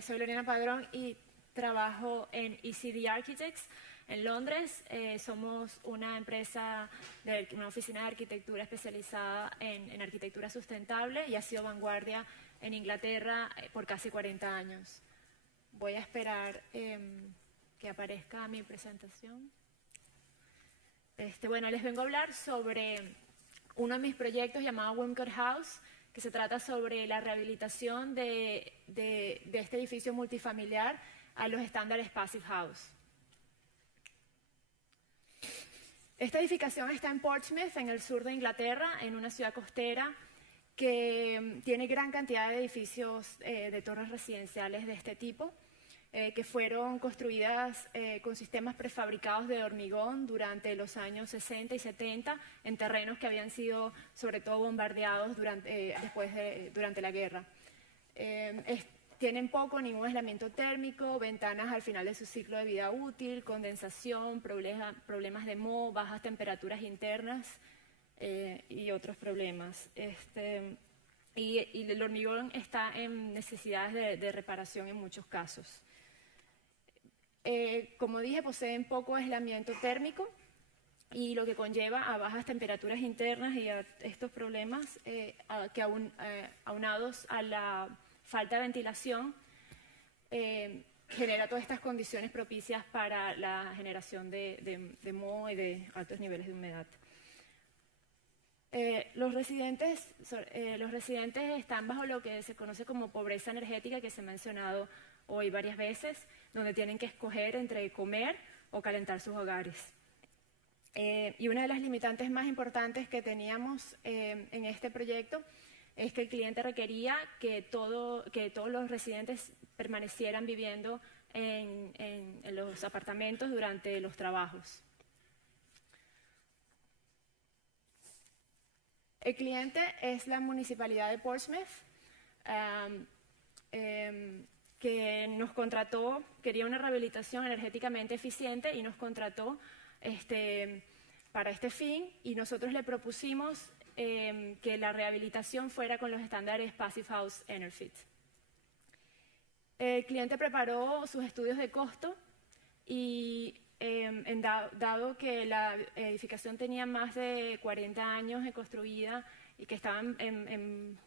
soy Lorena Padrón y trabajo en ECD Architects en Londres. Somos una empresa, una oficina de arquitectura especializada en arquitectura sustentable y ha sido vanguardia en Inglaterra por casi 40 años. Voy a esperar que aparezca mi presentación. Bueno, les vengo a hablar sobre uno de mis proyectos llamado Wimcott House, que se trata sobre la rehabilitación de este edificio multifamiliar a los estándares Passive House. Esta edificación está en Portsmouth, en el sur de Inglaterra, en una ciudad costera que tiene gran cantidad de edificios de torres residenciales de este tipo, que fueron construidas con sistemas prefabricados de hormigón durante los años 60 y 70 en terrenos que habían sido sobre todo bombardeados durante la guerra. Tienen poco o ningún aislamiento térmico, ventanas al final de su ciclo de vida útil, condensación, problemas de moho, bajas temperaturas internas y otros problemas. Y el hormigón está en necesidades de reparación en muchos casos. Como dije, poseen poco aislamiento térmico y lo que conlleva a bajas temperaturas internas y a estos problemas que aunados a la falta de ventilación genera todas estas condiciones propicias para la generación de moho y de altos niveles de humedad. Los residentes están bajo lo que se conoce como pobreza energética, que se ha mencionado hoy varias veces, donde tienen que escoger entre comer o calentar sus hogares. Y una de las limitantes más importantes que teníamos en este proyecto es que el cliente requería que todos los residentes permanecieran viviendo en los apartamentos durante los trabajos. El cliente es la Municipalidad de Portsmouth, que nos contrató, quería una rehabilitación energéticamente eficiente y nos contrató para este fin, y nosotros le propusimos que la rehabilitación fuera con los estándares Passive House Enerfit. El cliente preparó sus estudios de costo y dado que la edificación tenía más de 40 años de construida y que estaban en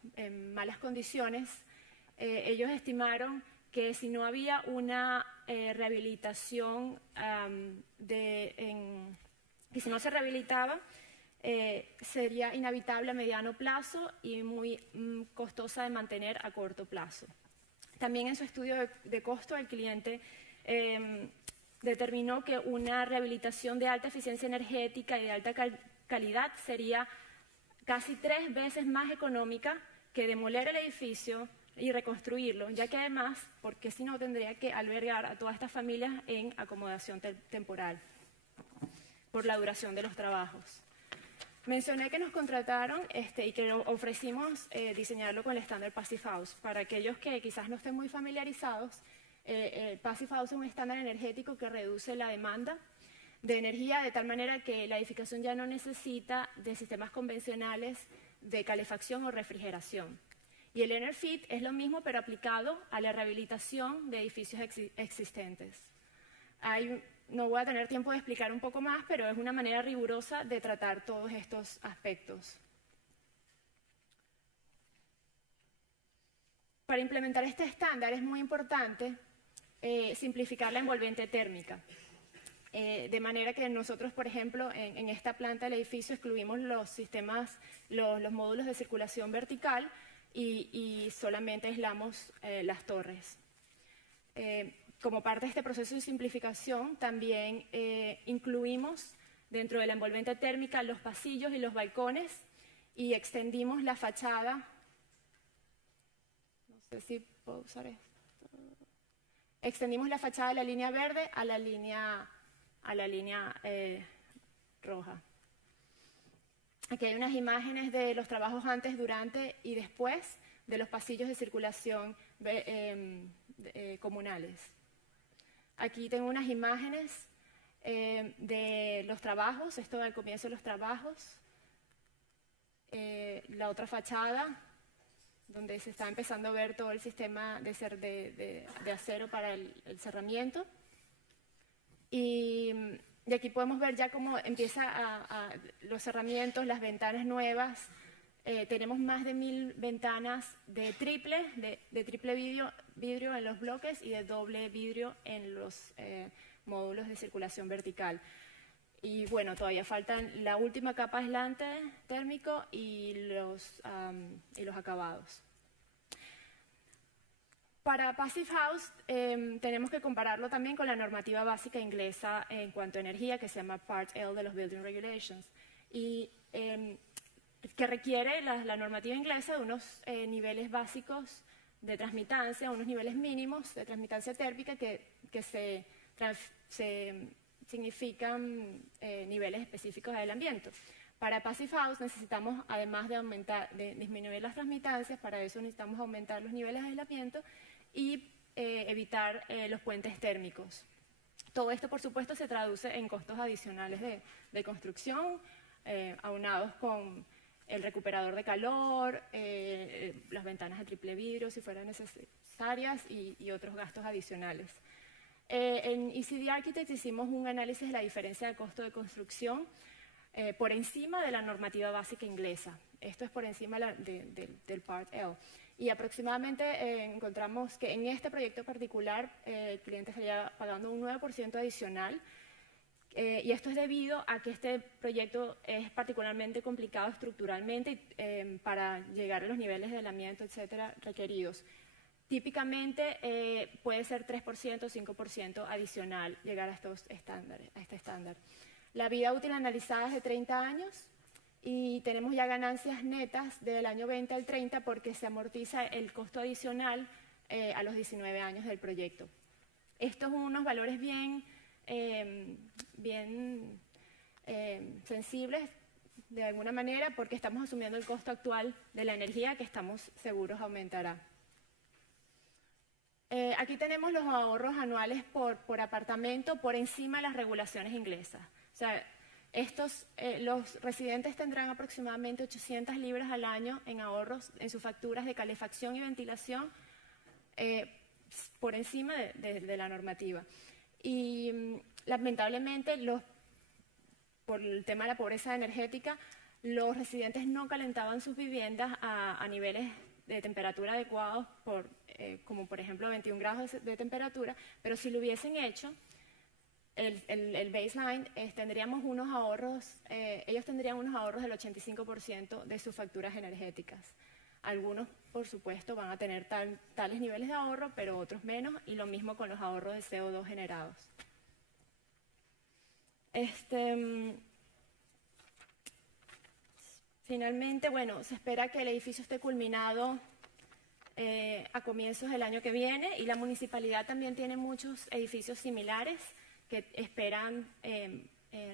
malas condiciones, ellos estimaron que si no había una rehabilitación, que si no se rehabilitaba, sería inhabitable a mediano plazo y muy costosa de mantener a corto plazo. También en su estudio de costo el cliente determinó que una rehabilitación de alta eficiencia energética y de alta calidad sería casi 3 veces más económica que demoler el edificio y reconstruirlo, ya que además, porque si no tendría que albergar a todas estas familias en acomodación temporal por la duración de los trabajos. Mencioné que nos contrataron y que ofrecimos diseñarlo con el estándar Passive House. Para aquellos que quizás no estén muy familiarizados, Passive House es un estándar energético que reduce la demanda de energía de tal manera que la edificación ya no necesita de sistemas convencionales de calefacción o refrigeración. Y el Enerfit es lo mismo, pero aplicado a la rehabilitación de edificios existentes. No voy a tener tiempo de explicar un poco más, pero es una manera rigurosa de tratar todos estos aspectos. Para implementar este estándar es muy importante simplificar la envolvente térmica. De manera que nosotros, por ejemplo, en esta planta del edificio excluimos los módulos de circulación vertical y solamente aislamos las torres. Como parte de este proceso de simplificación, también incluimos dentro de la envolvente térmica los pasillos y los balcones y extendimos la fachada. No sé si puedo usar esto. Extendimos la fachada de la línea verde a la línea roja. Aquí hay unas imágenes de los trabajos antes, durante y después de los pasillos de circulación comunales. Aquí tengo unas imágenes de los trabajos, esto al comienzo de los trabajos, la otra fachada donde se está empezando a ver todo el sistema de acero para el cerramiento. Y aquí podemos ver ya cómo empieza los cerramientos, las ventanas nuevas. Tenemos más de 1000 ventanas de triple vidrio en los bloques y de doble vidrio en los módulos de circulación vertical. Y bueno, todavía faltan la última capa aislante térmico y los acabados. Para Passive House tenemos que compararlo también con la normativa básica inglesa en cuanto a energía, que se llama Part L de los Building Regulations, y que requiere la normativa inglesa de unos niveles básicos de transmitancia, unos niveles mínimos de transmitancia térmica que significan niveles específicos del ambiente. Para Passive House necesitamos, además de disminuir las transmitancias, para eso necesitamos aumentar los niveles de aislamiento y evitar los puentes térmicos. Todo esto, por supuesto, se traduce en costos adicionales de construcción, aunados con el recuperador de calor, las ventanas de triple vidrio si fueran necesarias y otros gastos adicionales. En ECD Architects hicimos un análisis de la diferencia de costo de construcción por encima de la normativa básica inglesa. Esto es por encima del Part L. Y aproximadamente encontramos que en este proyecto particular el cliente estaría pagando un 9% adicional. Y esto es debido a que este proyecto es particularmente complicado estructuralmente para llegar a los niveles de aislamiento, etcétera, requeridos. Típicamente puede ser 3% o 5% adicional llegar a este estándar. La vida útil analizada es de 30 años y tenemos ya ganancias netas del año 20 al 30 porque se amortiza el costo adicional a los 19 años del proyecto. Estos son unos valores bien sensibles de alguna manera porque estamos asumiendo el costo actual de la energía que estamos seguros aumentará. Aquí tenemos los ahorros anuales por apartamento por encima de las regulaciones inglesas. O sea, los residentes tendrán aproximadamente 800 libras al año en ahorros en sus facturas de calefacción y ventilación por encima de la normativa. Y lamentablemente, por el tema de la pobreza energética, los residentes no calentaban sus viviendas a niveles de temperatura adecuados, como por ejemplo 21 grados de temperatura, pero si lo hubiesen hecho, el baseline, tendríamos unos ahorros, ellos tendrían unos ahorros del 85% de sus facturas energéticas. Algunos, por supuesto, van a tener tales niveles de ahorro, pero otros menos, y lo mismo con los ahorros de CO2 generados. Finalmente, bueno, se espera que el edificio esté culminado a comienzos del año que viene y la municipalidad también tiene muchos edificios similares que esperan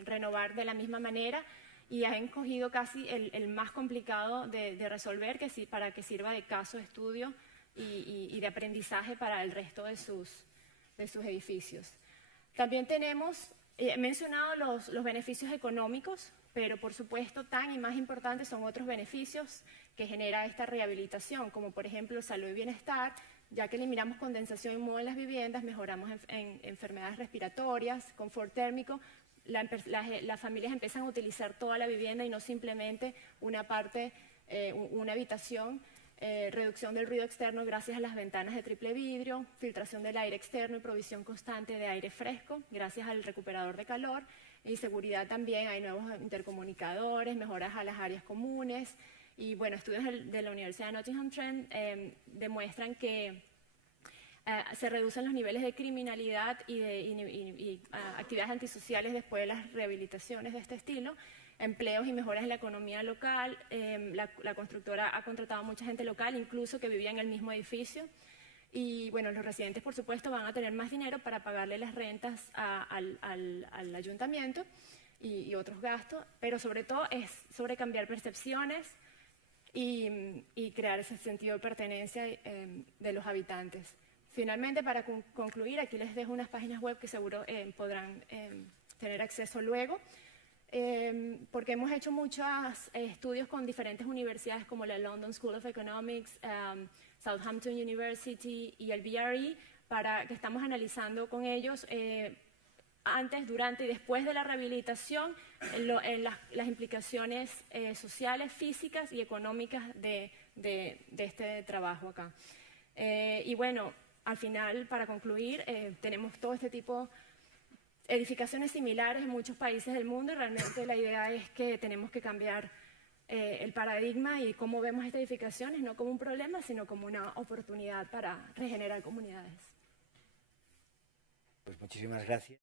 renovar de la misma manera y han escogido casi el más complicado de resolver para que sirva de caso de estudio y de aprendizaje para el resto de sus edificios. También tenemos, he mencionado los beneficios económicos, pero por supuesto tan y más importantes son otros beneficios que genera esta rehabilitación, como por ejemplo salud y bienestar, ya que eliminamos condensación y moho en las viviendas, mejoramos en enfermedades respiratorias, confort térmico, las familias empiezan a utilizar toda la vivienda y no simplemente una parte, una habitación, reducción del ruido externo gracias a las ventanas de triple vidrio, filtración del aire externo y provisión constante de aire fresco gracias al recuperador de calor, y seguridad también, hay nuevos intercomunicadores, mejoras a las áreas comunes, y bueno, estudios de la Universidad de Nottingham Trent demuestran que se reducen los niveles de criminalidad y actividades antisociales después de las rehabilitaciones de este estilo, empleos y mejoras en la economía local. La constructora ha contratado a mucha gente local, incluso que vivía en el mismo edificio. Y bueno, los residentes, por supuesto, van a tener más dinero para pagarle las rentas al ayuntamiento y otros gastos, pero sobre todo es sobre cambiar percepciones y crear ese sentido de pertenencia de los habitantes. Finalmente, para concluir, aquí les dejo unas páginas web que seguro podrán tener acceso luego. porque hemos hecho muchos estudios con diferentes universidades como la London School of Economics, Southampton University y el BRE, que estamos analizando con ellos antes, durante y después de la rehabilitación las implicaciones sociales, físicas y económicas de este trabajo acá. Y bueno, al final, para concluir, tenemos todo este tipo de edificaciones similares en muchos países del mundo y realmente la idea es que tenemos que cambiar el paradigma y cómo vemos estas edificaciones, no como un problema, sino como una oportunidad para regenerar comunidades. Pues muchísimas gracias.